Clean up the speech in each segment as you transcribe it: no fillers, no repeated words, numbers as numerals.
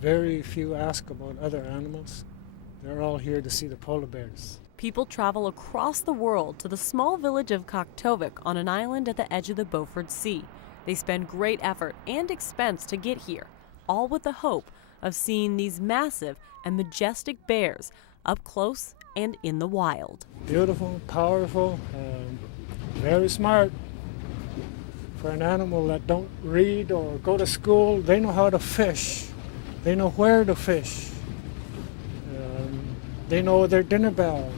Very few ask about other animals. They're all here to see the polar bears. People travel across the world to the small village of Kaktovik on an island at the edge of the Beaufort Sea. They spend great effort and expense to get here, all with the hope of seeing these massive and majestic bears up close and in the wild. Beautiful, powerful, very smart. For an animal that don't read or go to school, they know how to fish. They know where to fish. They know their dinner bell.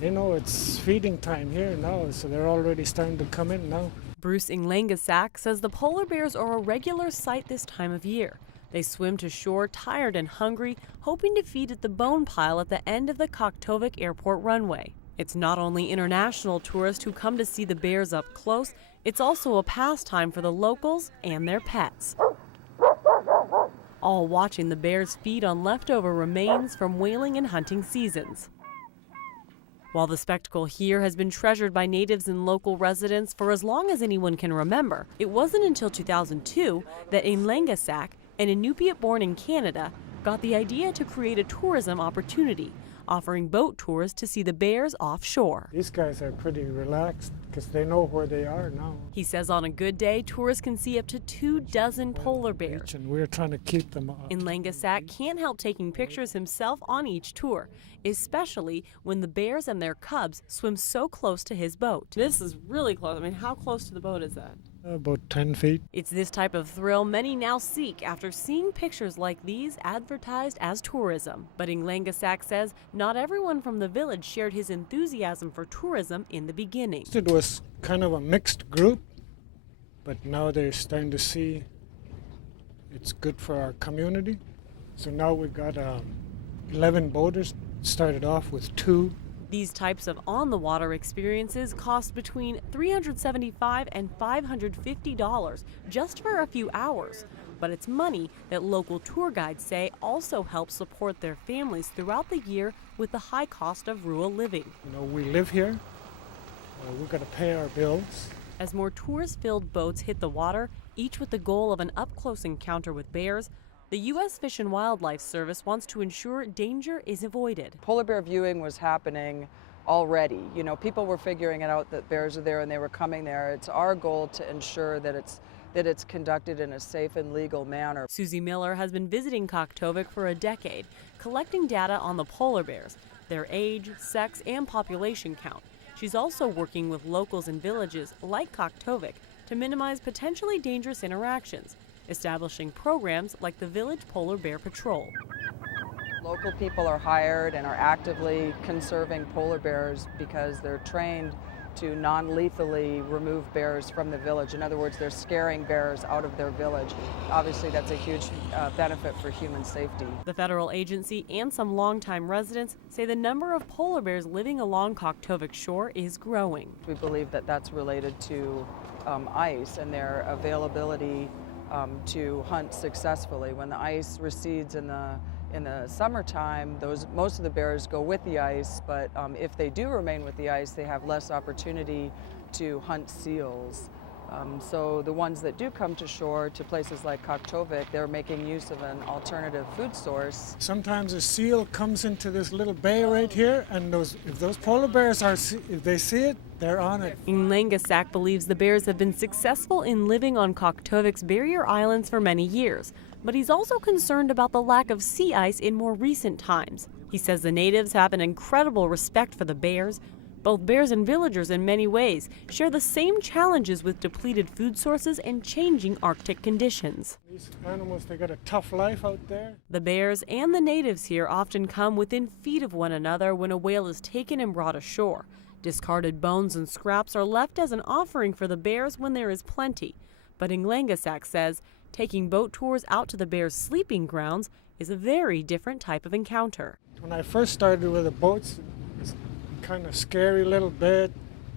They know it's feeding time here now, so they're already starting to come in now. Bruce Inglengasak says the polar bears are a regular sight this time of year. They swim to shore tired and hungry, hoping to feed at the bone pile at the end of the Kaktovik airport runway. It's not only international tourists who come to see the bears up close, it's also a pastime for the locals and their pets, all watching the bears feed on leftover remains from whaling and hunting seasons. While the spectacle here has been treasured by natives and local residents for as long as anyone can remember, it wasn't until 2002 that Inglengasak, an Inupiat born in Canada, got the idea to create a tourism opportunity, offering boat tours to see the bears offshore. These guys are pretty relaxed because they know where they are now. He says on a good day, tourists can see up to 24 polar bears. And we're trying to keep them up. Inglengasak can't help taking pictures himself on each tour, especially when the bears and their cubs swim so close to his boat. This is really close. I mean, how close to the boat is that? About 10 feet. It's this type of thrill many now seek after seeing pictures like these advertised as tourism. But Inglengasak says not everyone from the village shared his enthusiasm for tourism in the beginning. It was kind of a mixed group, but now they're starting to see it's good for our community. So now we've got 11 boaters, started off with 2. These types of on-the-water experiences cost between $375 and $550 just for a few hours. But it's money that local tour guides say also helps support their families throughout the year with the high cost of rural living. You know, we live here. We've got to pay our bills. As more tourist-filled boats hit the water, each with the goal of an up-close encounter with bears, the U.S. Fish and Wildlife Service wants to ensure danger is avoided. Polar bear viewing was happening already. You know, people were figuring it out that bears are there and they were coming there. It's our goal to ensure that it's conducted in a safe and legal manner. Susie Miller has been visiting Kaktovik for a decade, collecting data on the polar bears, their age, sex, and population count. She's also working with locals in villages like Kaktovik to minimize potentially dangerous interactions, establishing programs like the Village Polar Bear Patrol. Local people are hired and are actively conserving polar bears because they're trained to non-lethally remove bears from the village. In other words, they're scaring bears out of their village. Obviously, that's a huge benefit for human safety. The federal agency and some longtime residents say the number of polar bears living along Kaktovik shore is growing. We believe that that's related to ice and their availability to hunt successfully. When the ice recedes in the summertime, most of the bears go with the ice, but if they do remain with the ice, they have less opportunity to hunt seals. So the ones that do come to shore, to places like Kaktovik, they're making use of an alternative food source. Sometimes a seal comes into this little bay right here, and if those polar bears if they see it, they're on it. Inglengasak believes the bears have been successful in living on Kaktovik's barrier islands for many years, but he's also concerned about the lack of sea ice in more recent times. He says the natives have an incredible respect for the bears. Both bears and villagers in many ways share the same challenges with depleted food sources and changing Arctic conditions. These animals, they got a tough life out there. The bears and the natives here often come within feet of one another when a whale is taken and brought ashore. Discarded bones and scraps are left as an offering for the bears when there is plenty. But Inglengasak says taking boat tours out to the bears' sleeping grounds is a very different type of encounter. When I first started with the boats, it's kind of scary a little bit,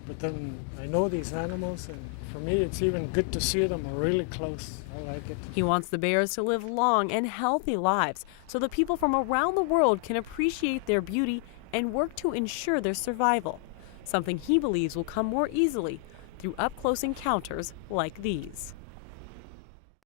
but then I know these animals, and for me it's even good to see them really close. I like it. He wants the bears to live long and healthy lives so that people from around the world can appreciate their beauty and work to ensure their survival, something he believes will come more easily through up-close encounters like these.